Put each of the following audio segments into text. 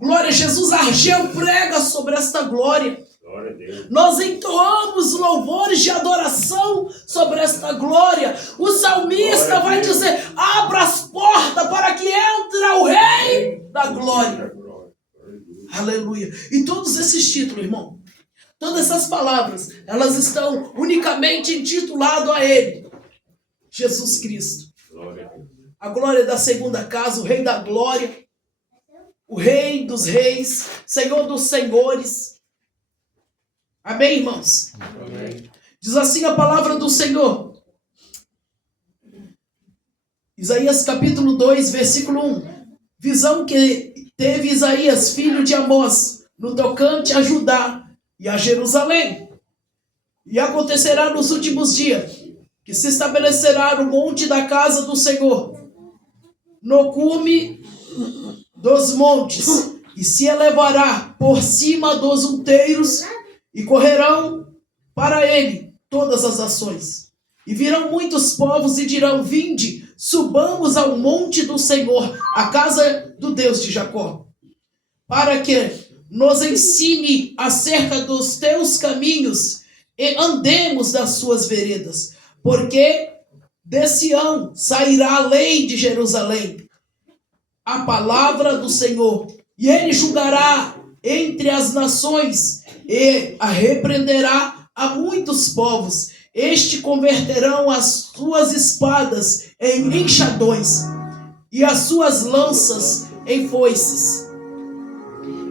Glória a Jesus, Argel prega sobre esta glória. Nós entoamos louvores de adoração sobre esta glória. O salmista vai dizer: abra as portas para que entre o Rei da glória. Aleluia. E todos esses títulos, irmão, todas essas palavras, elas estão unicamente intituladas a Ele, Jesus Cristo. A glória da segunda casa, o Rei da glória, o Rei dos reis, Senhor dos senhores. Amém, irmãos? Amém. Diz assim a palavra do Senhor. Isaías capítulo 2, versículo 1. Visão que teve Isaías, filho de Amós, no tocante a Judá e a Jerusalém. E acontecerá nos últimos dias, que se estabelecerá no monte da casa do Senhor, no cume dos montes, e se elevará por cima dos outeiros, e correrão para ele todas as ações. E virão muitos povos e dirão: vinde, subamos ao monte do Senhor, a casa do Deus de Jacó, para que nos ensine acerca dos teus caminhos e andemos das suas veredas. Porque de Sião sairá a lei de Jerusalém, a palavra do Senhor, e ele julgará entre as nações e a repreenderá a muitos povos. Este converterão as suas espadas em enxadões e as suas lanças em foices.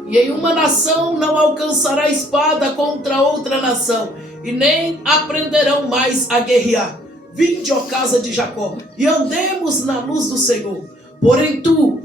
E em uma nação não alcançará espada contra outra nação, e nem aprenderão mais a guerrear. Vinde, ó casa de Jacó, e andemos na luz do Senhor. Porém tu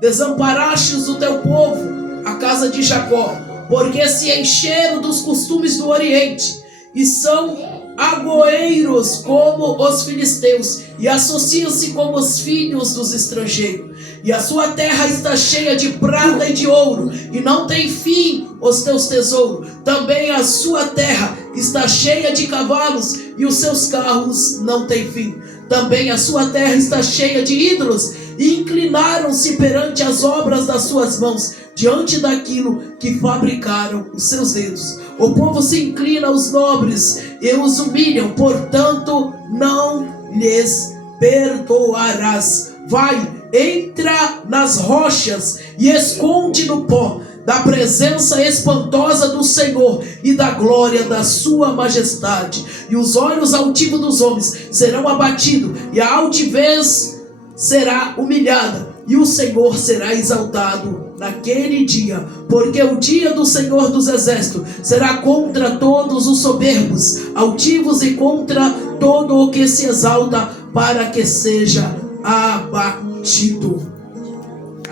desamparastes o teu povo, a casa de Jacó, porque se encheram dos costumes do Oriente, e são agoeiros como os filisteus, e associam-se como os filhos dos estrangeiros. E a sua terra está cheia de prata e de ouro, e não tem fim os teus tesouros. Também a sua terra está cheia de cavalos, e os seus carros não têm fim. Também a sua terra está cheia de ídolos, e inclinaram-se perante as obras das suas mãos, diante daquilo que fabricaram os seus dedos. O povo se inclina aos nobres e os humilham, portanto não lhes perdoarás. Vai, entra nas rochas e esconde no pó da presença espantosa do Senhor e da glória da sua majestade. E os olhos altivos dos homens serão abatidos, e a altivez será humilhada, e o Senhor será exaltado naquele dia, porque o dia do Senhor dos exércitos será contra todos os soberbos, altivos, e contra todo o que se exalta, para que seja abatido.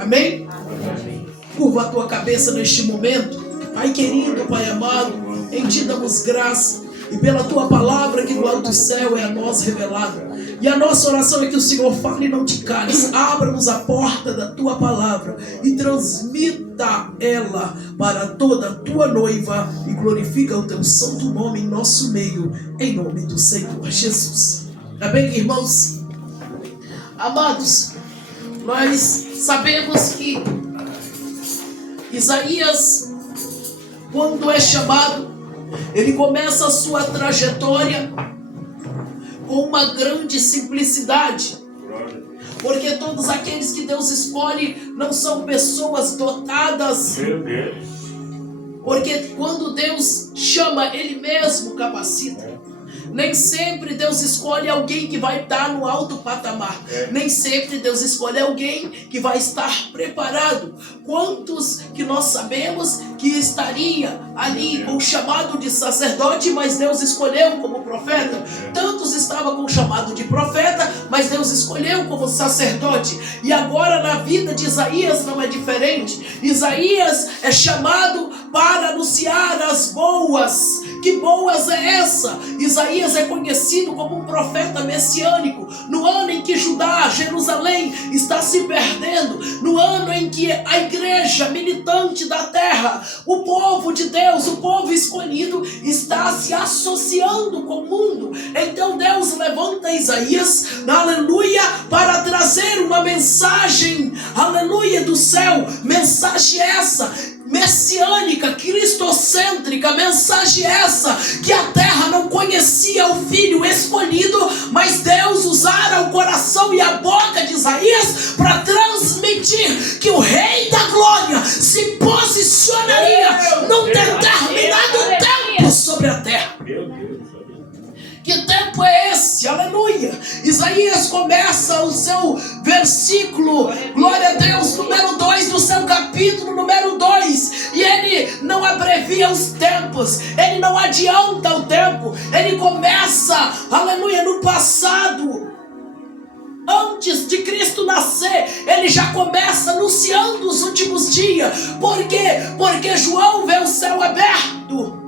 Amém? Amém. Curva a tua cabeça neste momento. Pai querido, Pai amado, em ti damos graça, e pela tua palavra que do alto do céu é a nós revelada. E a nossa oração é que o Senhor fale e não te cales. Abra-nos a porta da tua palavra e transmita ela para toda a tua noiva, e glorifica o teu santo nome em nosso meio, em nome do Senhor Jesus. Amém, irmãos? Amados, nós sabemos que Isaías, quando é chamado, ele começa a sua trajetória com uma grande simplicidade, porque todos aqueles que Deus escolhe não são pessoas dotadas, porque quando Deus chama, Ele mesmo capacita. Nem sempre Deus escolhe alguém que vai estar no alto patamar. Nem sempre Deus escolhe alguém que vai estar preparado. Quantos que nós sabemos que estaria ali com o chamado de sacerdote, mas Deus escolheu como profeta? Tantos estavam com o chamado de profeta, mas Deus escolheu como sacerdote. E agora na vida de Isaías não é diferente. Isaías é chamado para anunciar as boas. Que boas é essa? Isaías é conhecido como um profeta messiânico. No ano em que Judá, Jerusalém, está se perdendo, no ano em que a igreja igreja militante da terra, o povo de Deus, o povo escolhido, está se associando com o mundo. Então Deus levanta Isaías, aleluia, para trazer uma mensagem, aleluia, do céu. Mensagem essa messiânica, cristocêntrica, mensagem essa que a terra não conhecia o filho escolhido, mas Deus usara o coração e a boca de Isaías para transmitir que o Rei da Glória se posicionaria num determinado tempo sobre a terra. Que tempo é esse? Aleluia! Isaías começa o seu versículo, glória a Deus, número 2 do seu capítulo número 2. E ele não abrevia os tempos, ele não adianta o tempo. Ele começa, aleluia, no passado. Antes de Cristo nascer, ele já começa anunciando os últimos dias. Por quê? Porque João vê o céu aberto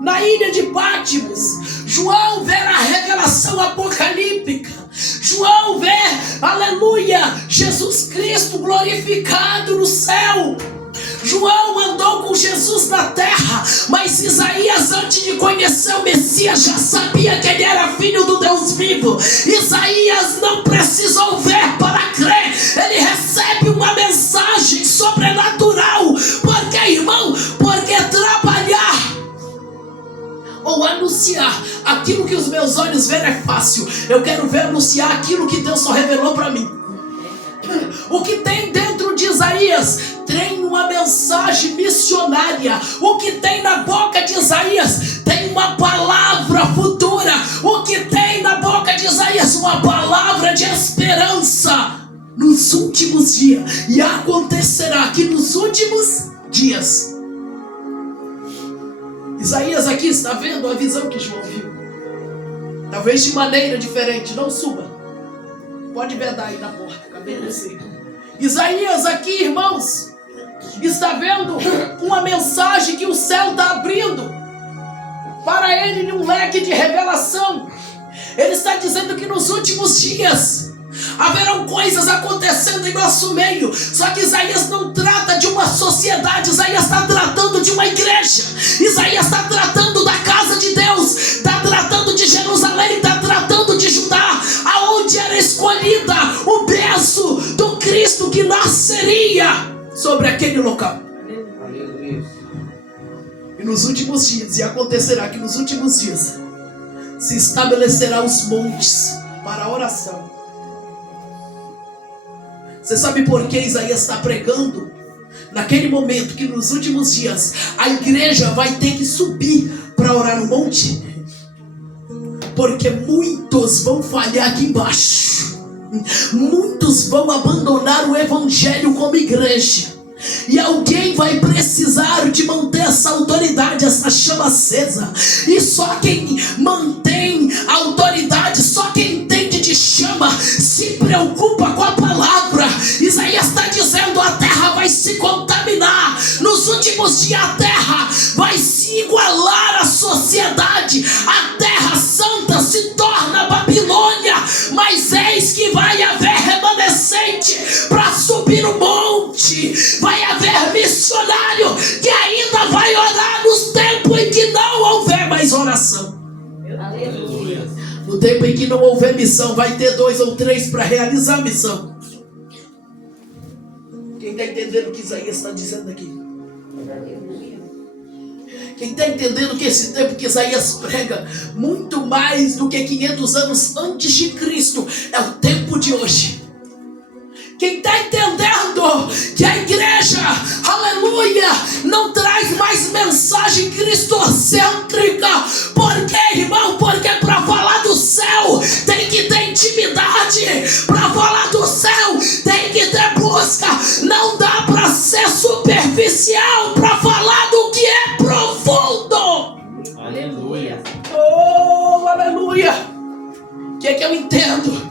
na ilha de Patmos. João vê a revelação apocalíptica. João vê, aleluia, Jesus Cristo glorificado no céu. João andou com Jesus na terra, mas Isaías, antes de conhecer o Messias, já sabia que ele era filho do Deus vivo. Isaías não precisou ver para crer, ele recebe uma mensagem sobrenatural. Por que, irmão? Porque trabalhar ou anunciar aquilo que os meus olhos veem é fácil. Eu quero ver anunciar aquilo que Deus só revelou para mim. O que tem dentro de Isaías tem uma mensagem missionária. O que tem na boca de Isaías tem uma palavra futura. O que tem na boca de Isaías uma palavra de esperança nos últimos dias. E acontecerá que nos últimos dias. Isaías aqui está vendo a visão que João viu. Talvez de maneira diferente. Não suba. Pode vedar aí na porta. Acabei de descer. Isaías aqui, irmãos, está vendo uma mensagem que o céu está abrindo para ele num leque de revelação. Ele está dizendo que nos últimos dias haverão coisas acontecendo em nosso meio. Só que Isaías não trata de uma sociedade. Isaías está tratando de uma igreja. Isaías está tratando da casa de Deus. Está tratando de Jerusalém. Está tratando de Judá, aonde era escolhida o berço do Cristo que nasceria sobre aquele local. E nos últimos dias, e acontecerá que nos últimos dias se estabelecerá os montes para a oração. Você sabe por que Isaías está pregando? Naquele momento que nos últimos dias a igreja vai ter que subir para orar no monte. Porque muitos vão falhar aqui embaixo. Muitos vão abandonar o evangelho como igreja. E alguém vai precisar de manter essa autoridade, essa chama acesa. E só quem mantém a autoridade, só quem entende de chama, se preocupa com a palavra. Isaías está dizendo: a terra vai se contaminar. Nos últimos dias a terra vai se igualar à sociedade. A terra santa se torna Babilônia. Mas eis que vai haver remanescente para subir no monte. Vai haver missionário que ainda vai orar nos tempos em que não houver mais oração. Aleluia. No tempo em que não houver missão, vai ter 2 ou 3 para realizar a missão. Quem está entendendo o que Isaías está dizendo aqui? Quem está entendendo que esse tempo que Isaías prega, muito mais do que 500 anos antes de Cristo, é o tempo de hoje. Quem está entendendo que a igreja, aleluia, não traz mais mensagem cristocêntrica. Por quê, irmão? Porque para falar do céu tem que ter intimidade. Para falar do céu tem que ter busca. Não dá para ser superficial para falar do que é profundo. Aleluia. Oh, aleluia. O que é que eu entendo?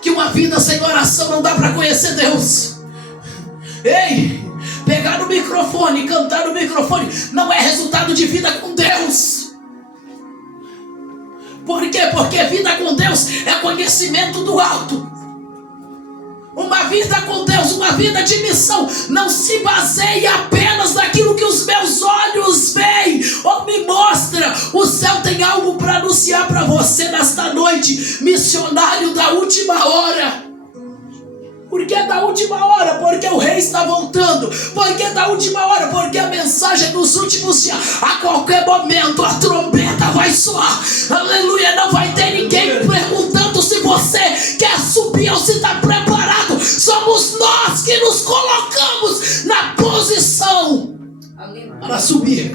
Que uma vida sem oração não dá para conhecer Deus. Ei, pegar no microfone, cantar no microfone não é resultado de vida com Deus. Por quê? Porque vida com Deus é conhecimento do alto. Uma vida com Deus, uma vida de missão, não se baseia apenas naquilo que os meus olhos veem ou me mostra. O céu tem algo para anunciar para você nesta noite. Missionário da última hora. Por que da última hora? Porque o rei está voltando. Por que da última hora? Porque a mensagem dos últimos dias. A qualquer momento a trombeta vai soar. Aleluia, não vai ter ninguém perguntando se você quer subir ou se está preparado. Somos nós que nos colocamos na posição para subir.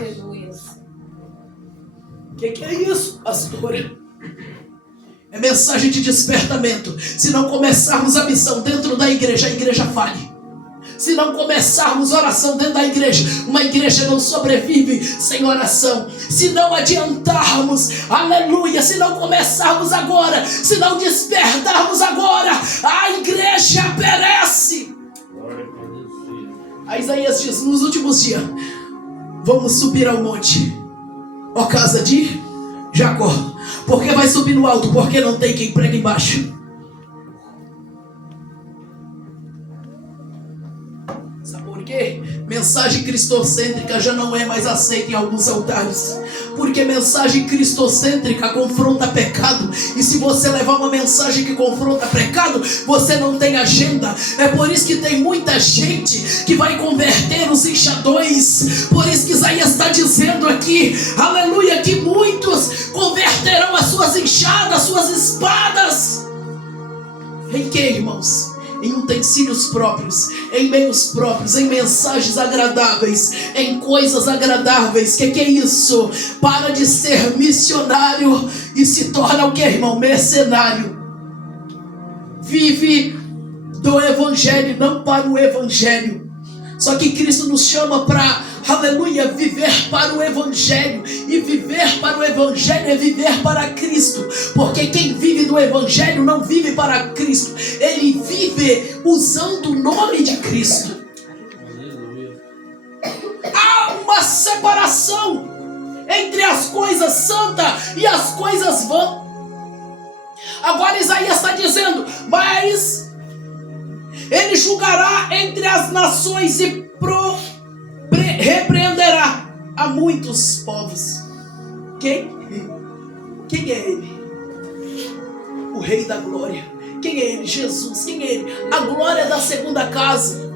O que é isso, pastora? É mensagem de despertamento. Se não começarmos a missão dentro da igreja, a igreja fale. Se não começarmos oração dentro da igreja, uma igreja não sobrevive sem oração. Se não adiantarmos, aleluia, se não começarmos agora, se não despertarmos agora, a igreja perece. A Isaías diz, nos últimos dias, vamos subir ao monte, ó casa de Jacó. Porque vai subir no alto? Porque não tem quem prega embaixo. Sabe por quê? Mensagem cristocêntrica já não é mais aceita em alguns altares. Porque mensagem cristocêntrica confronta pecado. E se você levar uma mensagem que confronta pecado, você não tem agenda. É por isso que tem muita gente que vai converter os enxadões. Por isso que Isaías está dizendo aqui, aleluia, que muitos converterão as suas enxadas, suas espadas. Em que, irmãos? Em utensílios próprios, em meios próprios, em mensagens agradáveis, em coisas agradáveis. Que é isso? Para de ser missionário e se torna o que, irmão? Mercenário. Vive do evangelho, não para o evangelho. Só que Cristo nos chama para, aleluia, viver para o evangelho. E viver para o evangelho é viver para Cristo. Porque quem vive do evangelho não vive para Cristo. Ele vive usando o nome de Cristo. Há uma separação entre as coisas santas e as coisas vãs. Agora Isaías está dizendo, mas ele julgará entre as nações e repreenderá a muitos povos. Quem? Quem é ele? O Rei da Glória. Quem é ele? Jesus. Quem é ele? A glória da segunda casa.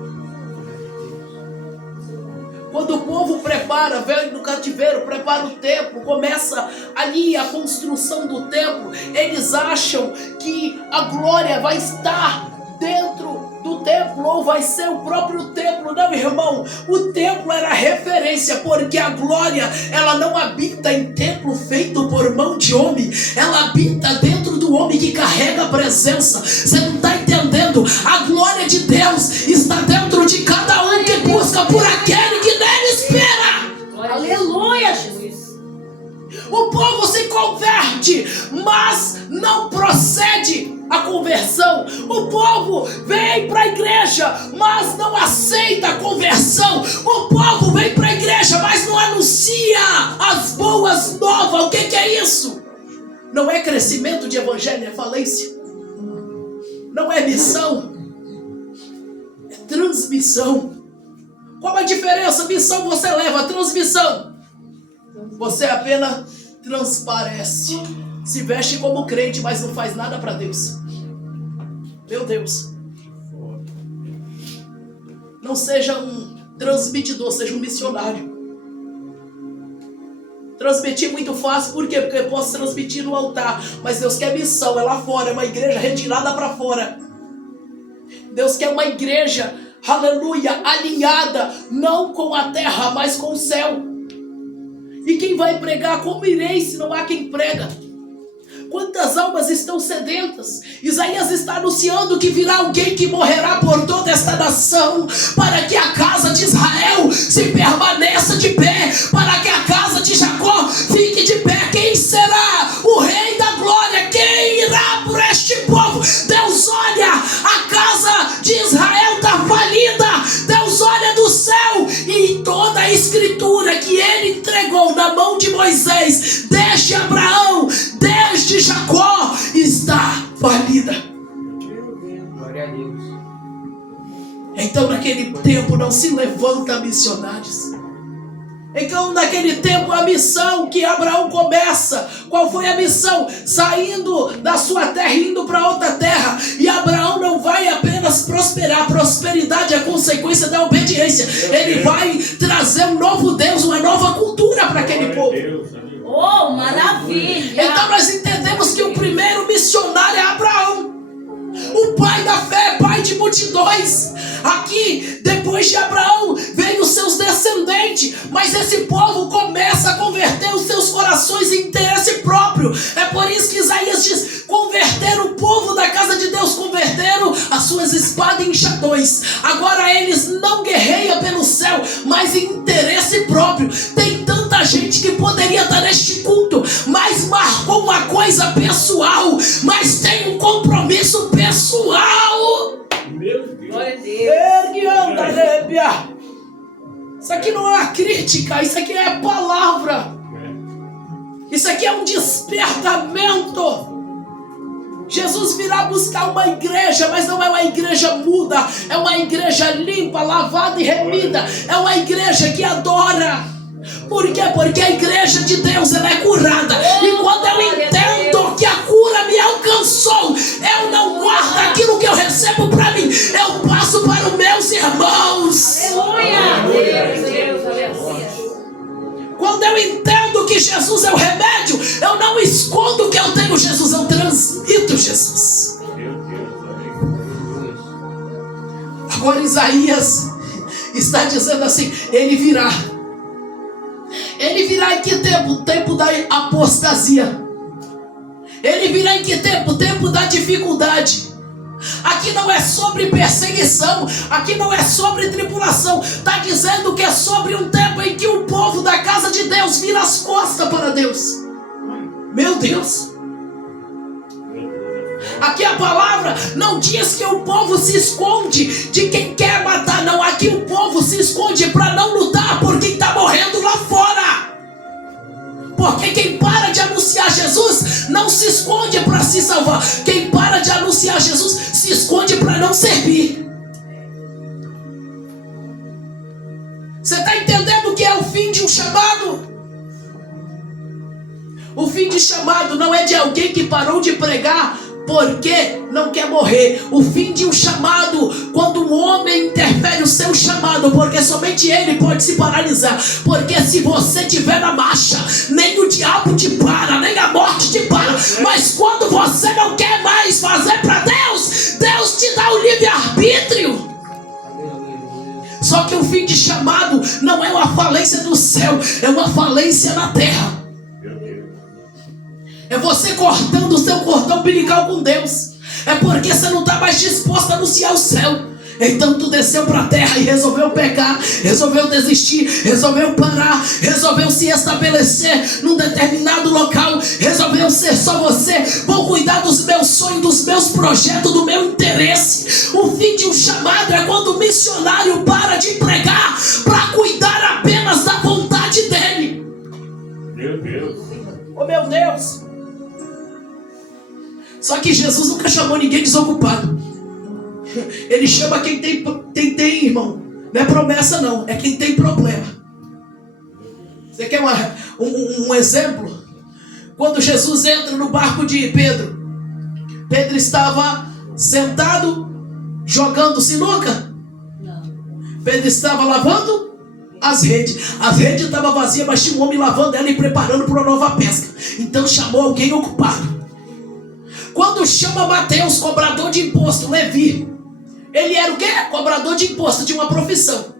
Quando o povo prepara, vem do cativeiro, prepara o templo, começa ali a construção do templo, eles acham que a glória vai estar dentro do templo, ou vai ser o próprio templo. Não, irmão, o templo era referência, porque a glória, ela não habita em templo feito por mão de homem, ela habita dentro do homem que carrega a presença. Você não está entendendo? A glória de Deus está dentro de cada um que busca por aquele que nele espera. Aleluia, Jesus. O povo se converte, mas não procede a conversão. O povo vem para a igreja, mas não aceita a conversão. O povo vem para a igreja, mas não anuncia as boas novas. O que é isso? Não é crescimento de evangelho, é falência. Não é missão, é transmissão. Qual a diferença? Missão você leva, transmissão você apenas transparece. Se veste como crente, mas não faz nada para Deus. Meu Deus. Não seja um transmitidor, seja um missionário. Transmitir muito fácil, por quê? Porque eu posso transmitir no altar. Mas Deus quer missão, é lá fora, é uma igreja retirada para fora. Deus quer uma igreja, aleluia, alinhada, não com a terra, mas com o céu. E quem vai pregar? Como irei se não há quem prega? Quantas almas estão sedentas? Isaías está anunciando que virá alguém que morrerá por toda esta nação, para que a casa de Israel se permaneça de pé, para que a casa de Jacó fique de pé. Quem será o Rei da Glória? Quem irá por este povo? Deus olha, a casa de Israel está falida. Deus olha do céu e toda a escritura que ele entregou na mão de Moisés, desde Abraão, desde Jacó, está falida. Glória a Deus. Então naquele tempo não se levanta missionários. Então naquele tempo a missão que Abraão começa, qual foi a missão? Saindo da sua terra, indo para outra terra. E Abraão não vai apenas prosperar, a prosperidade é consequência da obediência. Ele vai trazer um novo Deus, uma nova cultura para aquele povo. Oh, maravilha! Então nós entendemos que o primeiro missionário é Abraão, o pai da fé, pai de multidões. Aqui, depois de Abraão, veio os seus descendentes, mas esse povo começa a converter os seus corações em interesse próprio. É por isso que Isaías diz: converteram o povo da casa de Deus, converteram as suas espadas em enxadões. Agora eles não guerreiam pelo céu, mas em interesse próprio. Tem tanta gente que poderia estar neste culto, mas marcou uma coisa pessoal, mas tem um compromisso pessoal. Meu Deus. Glória a Deus. Isso aqui não é uma crítica, isso aqui é palavra. Isso aqui é um despertamento. Jesus virá buscar uma igreja, mas não é uma igreja muda, é uma igreja limpa, lavada e remida. É uma igreja que adora. Por quê? Porque a igreja de Deus, ela é curada. E quando eu entendo que a cura me alcançou, eu não guardo aquilo que eu recebo para mim, eu passo para os meus irmãos. Aleluia! Deus, aleluia! Quando eu entendo que Jesus é o remédio, eu não escondo que eu tenho Jesus, eu transmito Jesus. Agora Isaías está dizendo assim: ele virá. Ele virá em que tempo? O tempo da apostasia. Ele virá em que tempo? O tempo da dificuldade. Aqui não é sobre perseguição, aqui não é sobre tribulação. Está dizendo que é sobre um tempo em que o povo da casa de Deus vira as costas para Deus. Meu Deus. Aqui a palavra não diz que o povo se esconde de quem quer matar, não. Aqui o povo se esconde para não lutar por quem está morrendo lá fora. Porque quem para de anunciar Jesus não se esconde para se salvar. Quem para de anunciar Jesus se esconde para não servir. Você está entendendo o que é o fim de um chamado? O fim de chamado não é de alguém que parou de pregar porque não quer morrer. O fim de um chamado, quando um homem interfere o seu chamado, porque somente ele pode se paralisar. Porque se você estiver na marcha, nem o diabo te para, nem a morte te para. Mas quando você não quer mais fazer para Deus, Deus te dá o livre-arbítrio. Só que o fim de chamado não é uma falência do céu, é uma falência na terra. É você cortando o seu cordão umbilical com Deus. É porque você não está mais disposto a anunciar o céu. Então tu desceu para a terra e resolveu pecar, resolveu desistir, resolveu parar, resolveu se estabelecer num determinado local, resolveu ser só você. Vou cuidar dos meus sonhos, dos meus projetos, do meu interesse. O fim de um chamado é quando o missionário para de pregar para cuidar apenas da vontade dele. Meu Deus. Oh meu Deus. Só que Jesus nunca chamou ninguém desocupado. Ele chama quem tem, irmão. Não é promessa não, é quem tem problema. Você quer um exemplo? Quando Jesus entra no barco de Pedro, Pedro estava sentado jogando sinuca? Não. Pedro estava lavando as redes. As redes estavam vazias, mas tinha um homem lavando ela e preparando para uma nova pesca. Então chamou alguém ocupado. Quando chama Mateus, cobrador de imposto, Levi, ele era o quê? Cobrador de imposto, de uma profissão.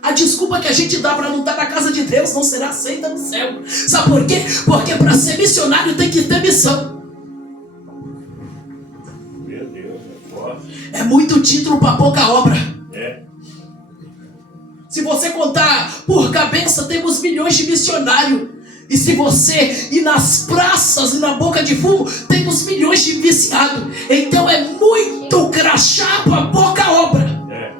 A desculpa que a gente dá para não estar na casa de Deus não será aceita no céu. Sabe por quê? Porque para ser missionário tem que ter missão. Meu Deus, é forte. É muito título para pouca obra. É. Se você contar por cabeça, temos milhões de missionários. E se você ir nas praças e na boca de fumo, temos milhões de viciados. Então é muito crachá para pouca obra. É.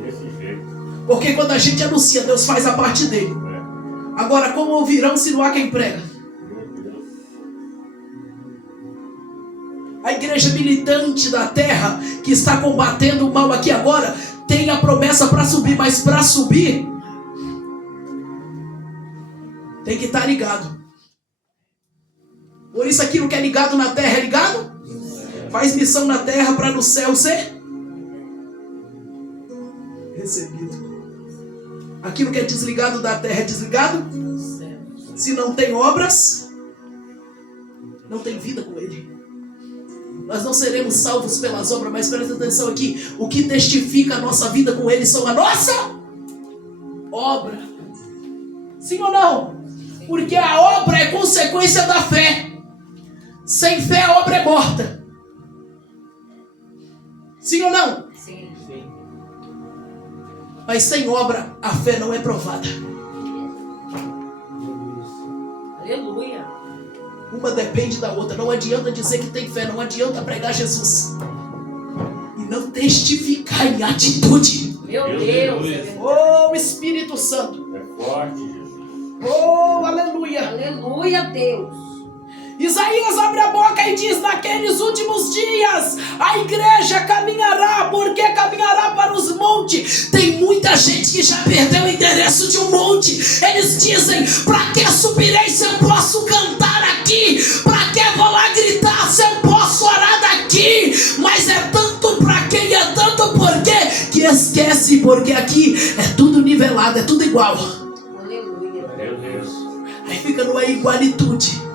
Desse jeito. Porque quando a gente anuncia, Deus faz a parte dele. É. Agora, como ouvirão se não há quem prega? Meu Deus. A igreja militante da terra, que está combatendo o mal aqui agora, tem a promessa para subir, mas para subir, tem que estar ligado. Por isso aquilo que é ligado na terra é ligado? Faz missão na terra para no céu ser recebido. Aquilo que é desligado da terra é desligado? Se não tem obras, não tem vida com ele. Nós não seremos salvos pelas obras, mas presta atenção aqui. O que testifica a nossa vida com ele são a nossa obra. Sim ou não? Porque a obra é consequência da fé. Sem fé a obra é morta. Sim ou não? Sim. Mas sem obra a fé não é provada. Aleluia. Uma depende da outra. Não adianta dizer que tem fé. Não adianta pregar Jesus e não testificar em atitude. Meu Deus. Oh, Espírito Santo. É forte, Jesus. Oh, aleluia. Aleluia, Deus. Isaías abre a boca e diz: naqueles últimos dias a igreja caminhará. Por que caminhará para os montes? Tem muita gente que já perdeu o endereço de um monte. Eles dizem: para que subirei se eu posso cantar aqui? Para que vou lá gritar se eu posso orar daqui? Mas é tanto para quem, é tanto por quê, que esquece, porque aqui é tudo nivelado, é tudo igual. Aleluia. Meu Deus. Aí fica numa igualitude.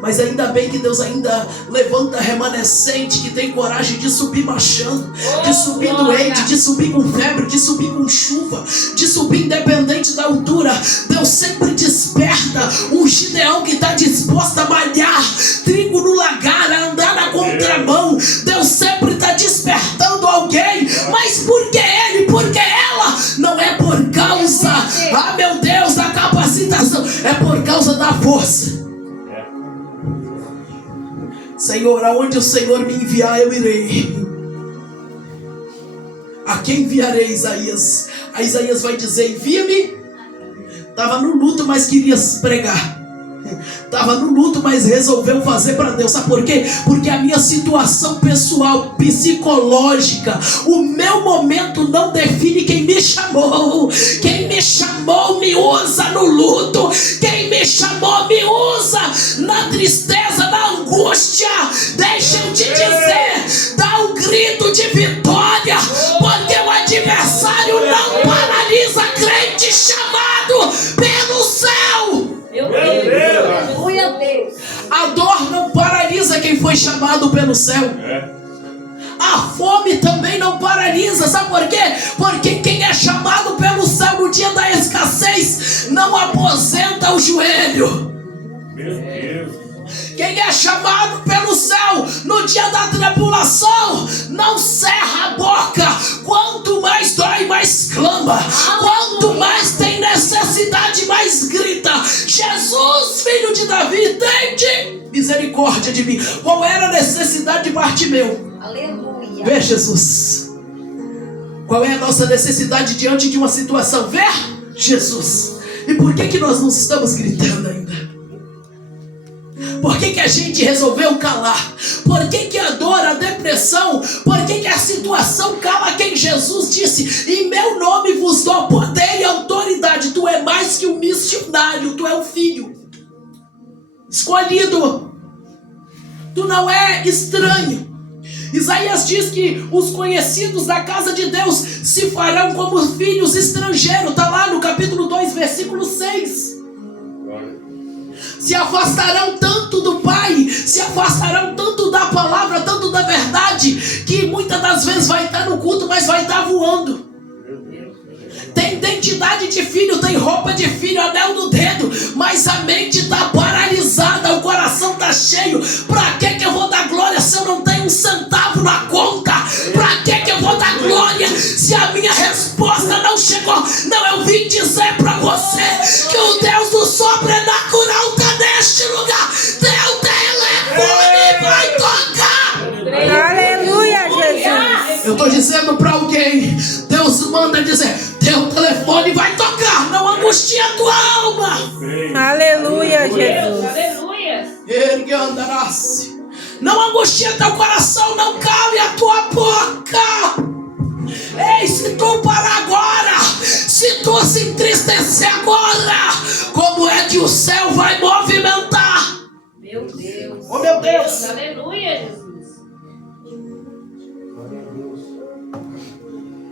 Mas ainda bem que Deus ainda levanta remanescente que tem coragem de subir marchando, de subir doente, de subir com febre, de subir com chuva, de subir independente da altura. Deus sempre desperta um Gideão que está disposto a malhar trigo no lagar, a andar na contramão. Deus sempre está despertando alguém. Mas por que ele? Por que ela? Não é por causa, ah meu Deus, da capacitação, é por causa da força. Senhor, aonde o Senhor me enviar, eu irei. A quem enviarei, Isaías? A Isaías vai dizer: envia-me. Estava no luto, mas queria pregar. Estava no luto, mas resolveu fazer para Deus. Sabe por quê? Porque a minha situação pessoal, psicológica, o meu momento não define quem me chamou. Quem me chamou me usa no luto. Quem me chamou me usa na tristeza, na angústia. Deixa eu te dizer, dá um grito de vitória, porque o adversário não paralisa crente chamado pelo céu. Meu Deus. Aleluia, Deus. A dor não paralisa quem foi chamado pelo céu. A fome também não paralisa. Sabe por quê? Porque quem é chamado pelo céu no dia da escassez não aposenta o joelho. Meu Deus. Quem é chamado pelo céu no dia da tribulação não cerra a boca. Quanto mais dói, mais clama. Quanto mais tem necessidade, mais grita: Jesus, filho de Davi, tende misericórdia de mim. Qual era a necessidade de Bartimeu? Aleluia. Ver Jesus. Qual é a nossa necessidade diante de uma situação? Ver Jesus. E por que nós não estamos gritando ainda? Por que a gente resolveu calar? Por que a dor, a depressão, por que a situação cala quem Jesus disse: em meu nome vos dou poder e autoridade? Tu é mais que um missionário, tu é um filho escolhido. Tu não é estranho. Isaías diz que os conhecidos da casa de Deus se farão como filhos estrangeiros. Está lá no capítulo 2, versículo 6. Se afastarão tanto do Pai, se afastarão tanto da palavra, tanto da verdade, que muitas das vezes vai estar no culto, mas vai estar voando. Tem identidade de filho, tem roupa de filho, anel no dedo, mas a mente está paralisada, o coração está cheio. Pra que eu vou dar glória se eu não tenho um centavo na conta? Pra que eu vou dar glória se a minha resposta não chegou? Não, eu vim dizer pra você que o Deus do sobrenatural está neste lugar. Teu telefone vai tocar. Aleluia, Jesus. Eu estou dizendo para alguém, Deus manda dizer: teu telefone vai tocar, não angustia a tua alma. Aleluia, Jesus. Aleluia. Ergue andarás. Não angustia teu coração, não cale a tua boca. Ei, se tu parar agora, se tu se entristecer agora, como é que o céu vai movimentar? Meu Deus. Oh, meu Deus. Aleluia, Jesus.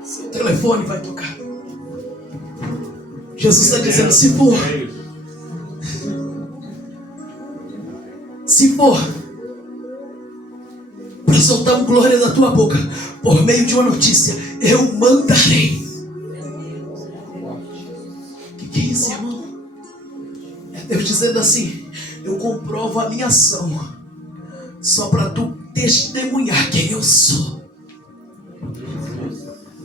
Seu telefone vai tocar. Jesus está dizendo, se for, para soltar um glória da tua boca, por meio de uma notícia, eu mandarei. Que é isso, irmão? É Deus dizendo assim, eu comprovo a minha ação, só para tu testemunhar quem eu sou.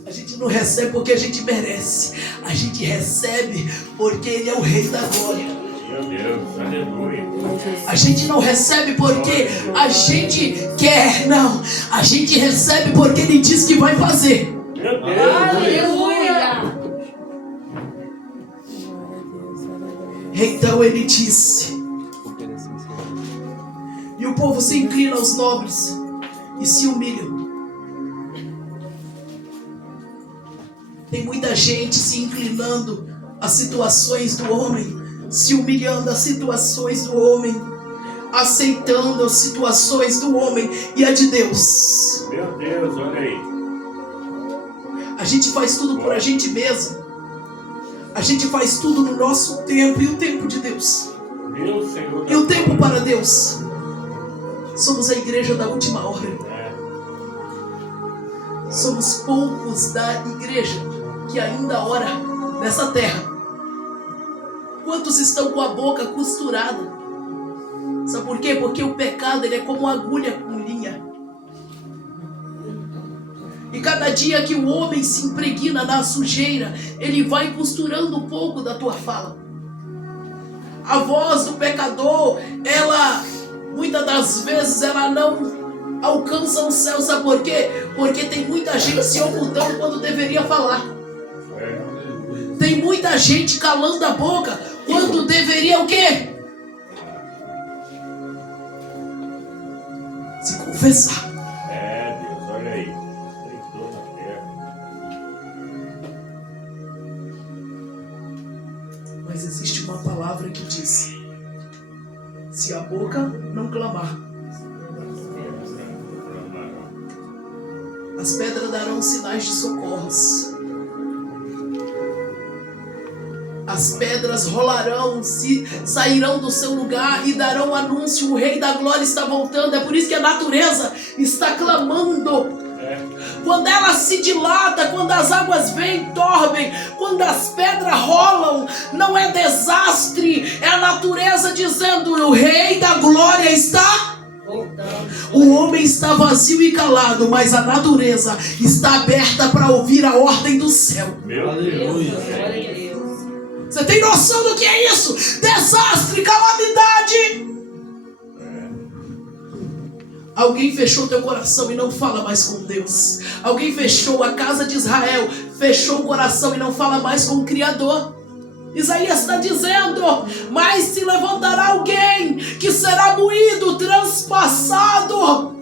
A gente não recebe porque a gente merece, a gente recebe porque Ele é o Rei da Glória. Meu Deus, aleluia. A gente não recebe porque a gente quer, não. A gente recebe porque Ele diz que vai fazer. Meu Deus. Aleluia. Então Ele disse. E o povo se inclina aos nobres e se humilha. Tem muita gente se inclinando às situações do homem, se humilhando às situações do homem, aceitando as situações do homem e a de Deus. Meu Deus, olha aí. A gente faz tudo por a gente mesmo. A gente faz tudo no nosso tempo e o tempo de Deus. Meu Senhor. E o tempo para Deus. Somos a igreja da última hora. Somos poucos da igreja que ainda ora nessa terra. Quantos estão com a boca costurada? Sabe por quê? Porque o pecado ele é como uma agulha com linha. E cada dia que o homem se impregna na sujeira, ele vai costurando um pouco da tua fala. A voz do pecador, ela, muitas das vezes, ela não alcança o céu. Sabe por quê? Porque tem muita gente se ocultando quando deveria falar. Tem muita gente calando a boca quando deveria o quê? Se confessar. Deus, olha aí. Deitou na terra. Mas existe uma palavra que diz: se a boca não clamar, as pedras darão sinais de socorros. As pedras rolarão, sairão do seu lugar e darão anúncio. O Rei da Glória está voltando. É por isso que a natureza está clamando. Quando ela se dilata, quando as águas vêm, tornem, quando as pedras rolam, não é desastre. É a natureza dizendo: o Rei da Glória está voltando. O homem está vazio e calado, mas a natureza está aberta para ouvir a ordem do céu. Meu Aleluia. Você tem noção do que é isso? Desastre, calamidade. Alguém fechou teu coração e não fala mais com Deus. Alguém fechou a casa de Israel, fechou o coração e não fala mais com o Criador. Isaías está dizendo: mas se levantará alguém que será moído, transpassado.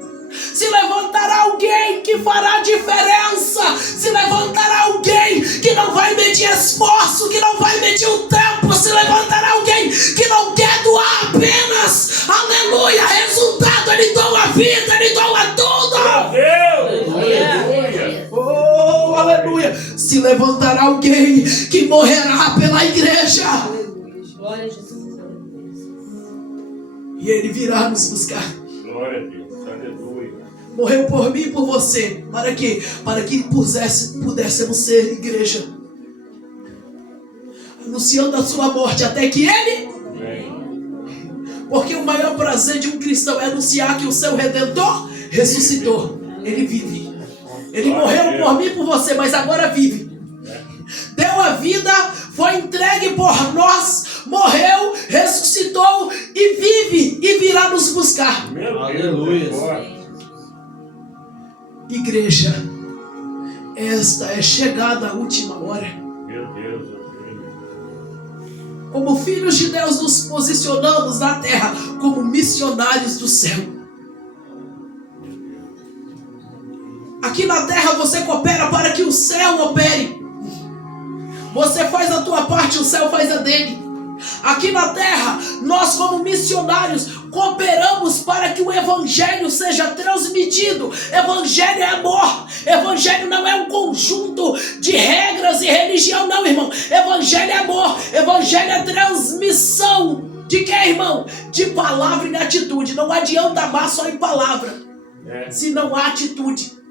Se levantará alguém que fará diferença. Se levantará alguém que não vai medir esforço, que não vai medir o tempo. Se levantará alguém que não quer doar apenas, aleluia, resultado. Ele doa a vida, ele doa tudo. Deus, aleluia. Oh, aleluia. Se levantará alguém que morrerá pela igreja. Glória a Jesus. E ele virá nos buscar. Glória a Deus, aleluia. Morreu por mim e por você. Para quê? Para que pudéssemos ser igreja. Anunciando a sua morte até que ele... Porque o maior prazer de um cristão é anunciar que o seu Redentor ressuscitou. Ele vive. Ele morreu por mim e por você, mas agora vive. Deu a vida, foi entregue por nós, morreu, ressuscitou e vive e virá nos buscar. Aleluia. Igreja, esta é chegada a última hora. Meu Deus, Como filhos de Deus nos posicionamos na terra como missionários do céu. Aqui na terra você coopera para que o céu opere. Você faz a tua parte, o céu faz a dele. Aqui na terra, nós como missionários cooperamos para que o evangelho seja transmitido. Evangelho é amor. Evangelho não é um conjunto de regras e religião, não, irmão. Evangelho é amor. Evangelho é transmissão. De que, irmão? De palavra e atitude. Não adianta amar só em palavra, se não há atitude.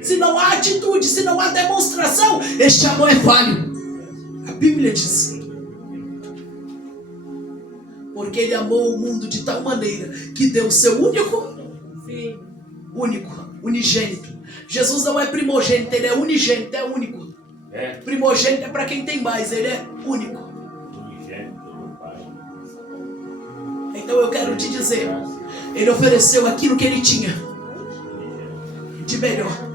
Se não há atitude, se não há demonstração, este amor é falho. A Bíblia diz: porque ele amou o mundo de tal maneira que deu o seu unigênito. Jesus não é primogênito, ele é unigênito, é único. Primogênito é para quem tem mais, ele é único. Então eu quero te dizer, ele ofereceu aquilo que ele tinha de melhor.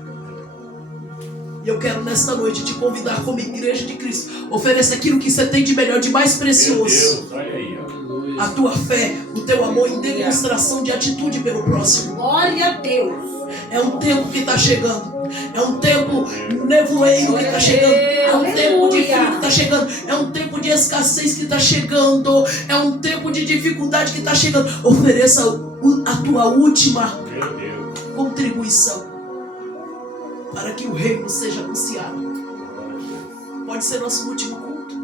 E eu quero nesta noite te convidar como igreja de Cristo. Ofereça aquilo que você tem de melhor, de mais precioso. Deus, olha aí, ó. A tua fé, o teu amor em demonstração de atitude pelo próximo. Glória a Deus. É um tempo que está chegando. É um tempo nevoeiro que está chegando. É um tempo de frio que está chegando. É um tempo de escassez que está chegando. É um tempo de dificuldade que está chegando. Ofereça a tua última contribuição para que o reino seja anunciado. Pode ser nosso último culto.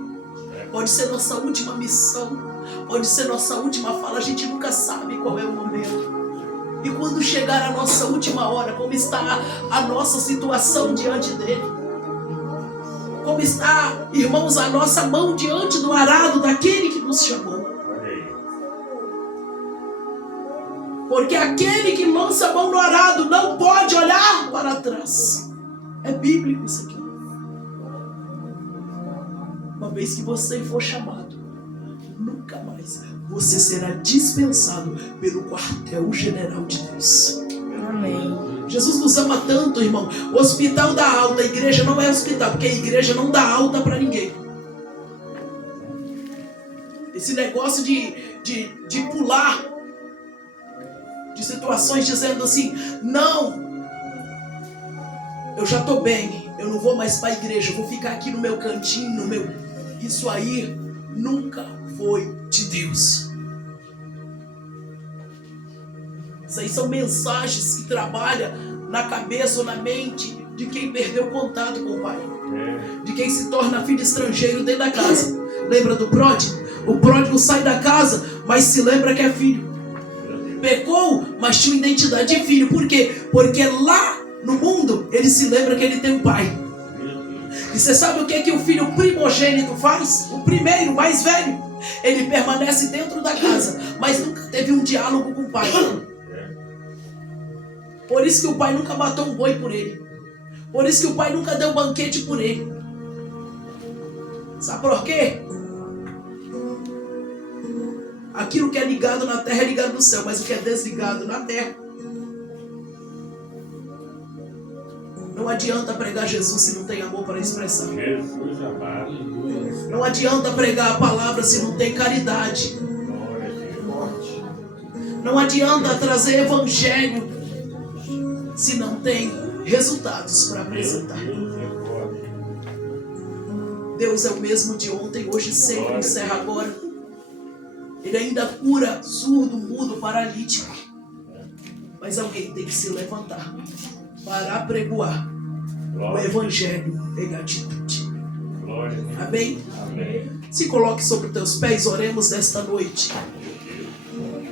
Pode ser nossa última missão. Pode ser nossa última fala. A gente nunca sabe qual é o momento. E quando chegar a nossa última hora, como está a nossa situação diante dele? Como está, irmãos, a nossa mão diante do arado daquele que nos chamou? Porque aquele que lança a mão no arado não pode olhar para trás. É bíblico isso aqui. Uma vez que você for chamado, nunca mais você será dispensado pelo quartel-general de Deus. Amém. Jesus nos ama tanto, irmão. O hospital dá alta, a igreja não é hospital, porque a igreja não dá alta para ninguém. Esse negócio de pular de situações dizendo assim: não, eu já estou bem, eu não vou mais para a igreja, eu vou ficar aqui no meu cantinho, no meu... Isso aí nunca foi de Deus. Isso aí são mensagens que trabalham na cabeça ou na mente de quem perdeu contato com o Pai, de quem se torna filho estrangeiro dentro da casa. Lembra do pródigo? O pródigo sai da casa, mas se lembra que é filho. Pecou, mas tinha identidade de filho. Por quê? Porque lá no mundo ele se lembra que ele tem um pai. E você sabe o que o filho primogênito faz? O primeiro, mais velho. Ele permanece dentro da casa, mas nunca teve um diálogo com o pai. Por isso que o pai nunca matou um boi por ele. Por isso que o pai nunca deu banquete por ele. Sabe por quê? Aquilo que é ligado na terra é ligado no céu, mas o que é desligado na terra. Não adianta pregar Jesus se não tem amor para expressar. Jesus amado. Não adianta pregar a palavra se não tem caridade. Não adianta trazer evangelho se não tem resultados para apresentar. Deus é o mesmo de ontem, hoje, sempre, encerra agora. Ele ainda cura surdo, mudo, paralítico. Mas alguém tem que se levantar para apregoar o evangelho em atitude. Amém? Amém. Se coloque sobre os teus pés, oremos nesta noite.